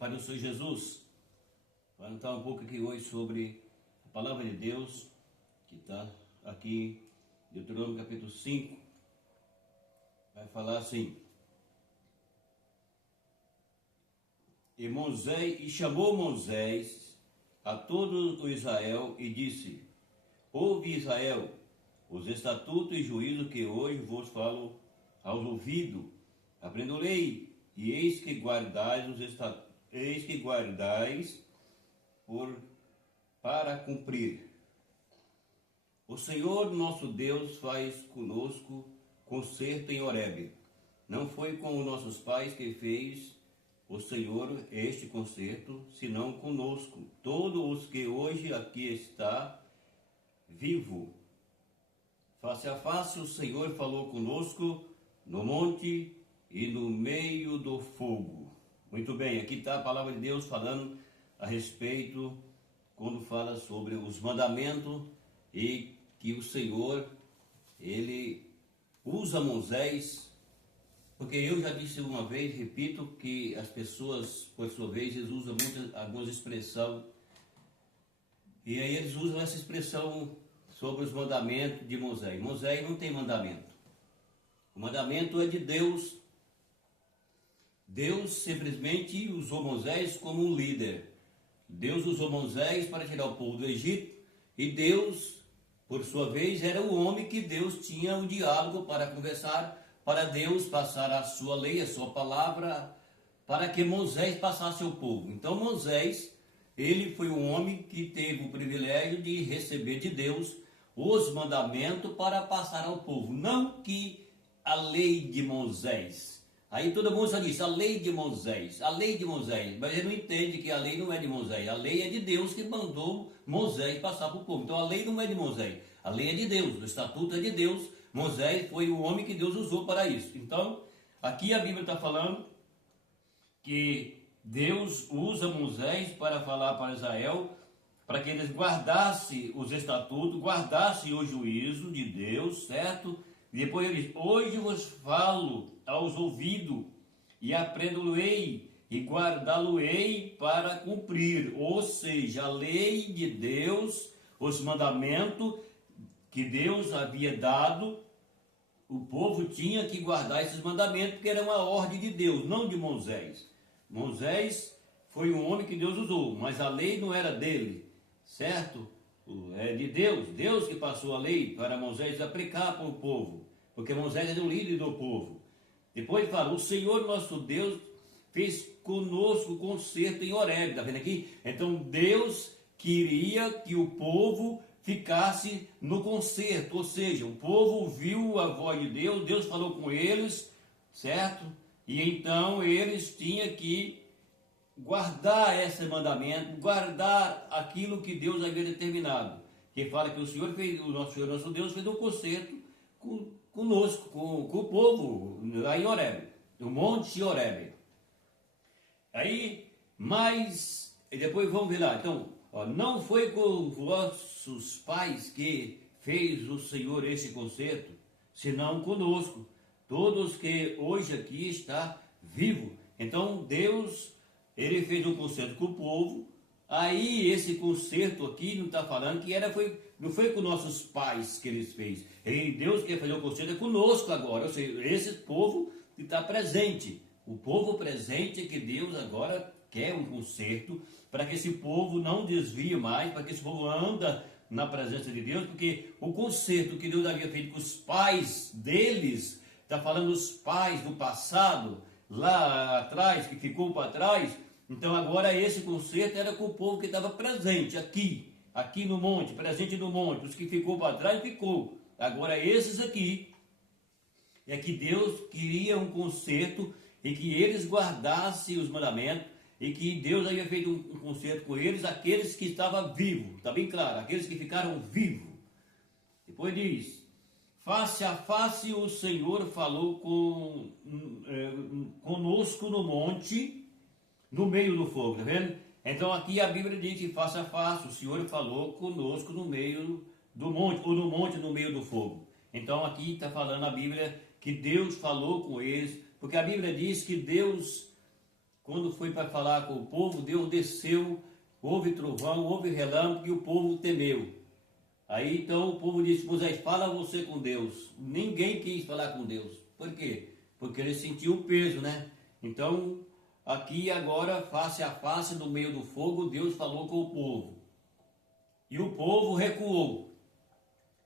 Pai do Senhor Jesus. Vamos falar um pouco aqui hoje sobre a palavra de Deus, que está aqui, Deuteronômio capítulo 5. Vai falar assim: E chamou Moisés a todo o Israel e disse: Ouve, Israel, os estatutos e juízos que hoje vos falo aos ouvidos. Aprendei, e eis que guardais os estatutos, para cumprir. O Senhor nosso Deus faz conosco concerto em Horebe. Não foi com os nossos pais que fez o Senhor este concerto, senão conosco, todos os que hoje aqui está vivo. Face a face o Senhor falou conosco no monte e no meio do fogo. Muito bem, aqui está a palavra de Deus falando a respeito, quando fala sobre os mandamentos, e que o Senhor, Ele usa Moisés, porque eu já disse uma vez, repito, que as pessoas, por sua vez, eles usam algumas expressões, e aí eles usam essa expressão sobre os mandamentos de Moisés. Moisés não tem mandamento. O mandamento é de Deus. Deus simplesmente usou Moisés como um líder. Deus usou Moisés para tirar o povo do Egito, e Deus, por sua vez, era o homem que Deus tinha um diálogo para conversar, para Deus passar a sua lei, a sua palavra, para que Moisés passasse ao povo. Então Moisés, ele foi um homem que teve o privilégio de receber de Deus os mandamentos para passar ao povo, não que a lei de Moisés. Aí todo mundo só diz, a lei de Moisés, mas ele não entende que a lei não é de Moisés, a lei é de Deus que mandou Moisés passar para o povo. Então a lei não é de Moisés, a lei é de Deus, o estatuto é de Deus. Moisés foi o homem que Deus usou para isso. Então, aqui a Bíblia está falando que Deus usa Moisés para falar para Israel, para que eles guardassem os estatutos, guardassem o juízo de Deus, certo? E depois ele diz: hoje vos falo aos ouvidos, e aprendo-ei, e guardá-lo-ei para cumprir. Ou seja, a lei de Deus, os mandamentos que Deus havia dado, o povo tinha que guardar esses mandamentos, porque era uma ordem de Deus, não de Moisés. Moisés foi um homem que Deus usou, mas a lei não era dele, certo? É de Deus, Deus que passou a lei para Moisés aplicar para o povo, porque Moisés era o líder do povo. Depois fala: o Senhor nosso Deus fez conosco concerto em Horebe, está vendo aqui? Então Deus queria que o povo ficasse no concerto, ou seja, o povo viu a voz de Deus, Deus falou com eles, certo? E então eles tinham que guardar esse mandamento, guardar aquilo que Deus havia determinado. Que fala que o Senhor fez, o nosso Deus fez um concerto conosco, com o povo lá em Horebe, no monte de Horebe. Aí, mas, e depois vamos ver lá, então, não foi com vossos pais que fez o Senhor esse concerto, senão conosco, todos que hoje aqui está vivo. Então Deus, ele fez um concerto com o povo. Aí esse concerto aqui não está falando que não foi com nossos pais que eles fez. E Deus quer fazer o concerto conosco agora, ou seja, esse povo que está presente. O povo presente é que Deus agora quer um concerto, para que esse povo não desvie mais, para que esse povo anda na presença de Deus, porque o concerto que Deus havia feito com os pais deles, está falando os pais do passado, lá atrás, que ficou para trás. Então agora esse concerto era com o povo que estava presente aqui no monte, presente no monte. Os que ficou para trás, ficou. Agora esses aqui, é que Deus queria um concerto e que eles guardassem os mandamentos, e que Deus havia feito um concerto com eles, aqueles que estavam vivos, está bem claro, aqueles que ficaram vivos. Depois diz: face a face o Senhor falou conosco no monte, no meio do fogo, está vendo? Então aqui a Bíblia diz que face a face o Senhor falou conosco no meio do monte, ou no monte no meio do fogo. Então aqui está falando a Bíblia que Deus falou com eles, porque a Bíblia diz que Deus, quando foi para falar com o povo, Deus desceu, houve trovão, houve relâmpago e o povo temeu. Aí então o povo disse: Moisés, fala você com Deus. Ninguém quis falar com Deus. Por quê? Porque ele sentiu o peso, né? Então, aqui agora, face a face, no meio do fogo, Deus falou com o povo. E o povo recuou.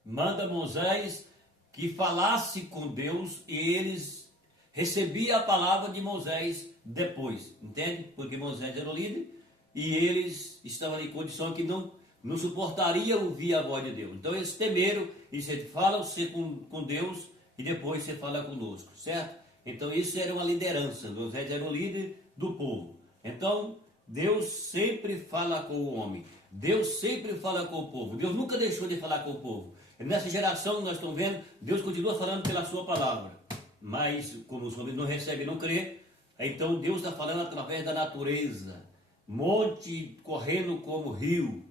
Manda Moisés que falasse com Deus e eles recebiam a palavra de Moisés depois. Entende? Porque Moisés era o líder e eles estavam em condição que não suportaria ouvir a voz de Deus. Então eles temeram e disseram: fala você com Deus e depois você fala conosco, certo? Então isso era uma liderança. Moisés era o líder do povo. Então Deus sempre fala com o homem. Deus sempre fala com o povo. Deus nunca deixou de falar com o povo. Nessa geração nós estamos vendo, Deus continua falando pela sua palavra. Mas como os homens não recebem, não crê, então Deus está falando através da natureza. Monte correndo como rio.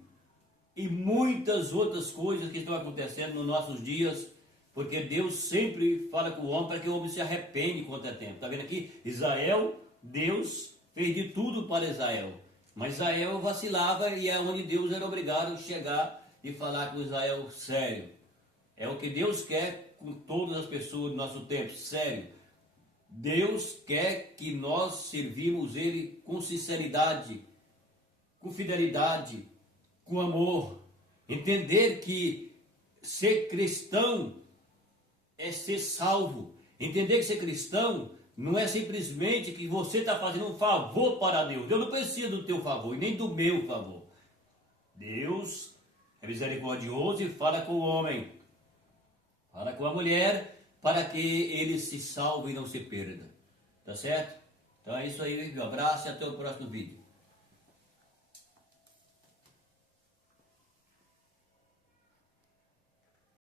E muitas outras coisas que estão acontecendo nos nossos dias, porque Deus sempre fala com o homem para que o homem se arrepende quanto é tempo. Está vendo aqui? Israel, Deus fez de tudo para Israel, mas Israel vacilava e é onde Deus era obrigado a chegar e falar com Israel sério. É o que Deus quer com todas as pessoas do nosso tempo, sério. Deus quer que nós servimos Ele com sinceridade, com fidelidade, com amor. Entender que ser cristão é ser salvo. Entender que ser cristão não é simplesmente que você está fazendo um favor para Deus. Deus não precisa do teu favor e nem do meu favor. Deus é misericordioso e fala com o homem, fala com a mulher, para que ele se salve e não se perda. Tá certo? Então é isso aí. Um abraço e até o próximo vídeo.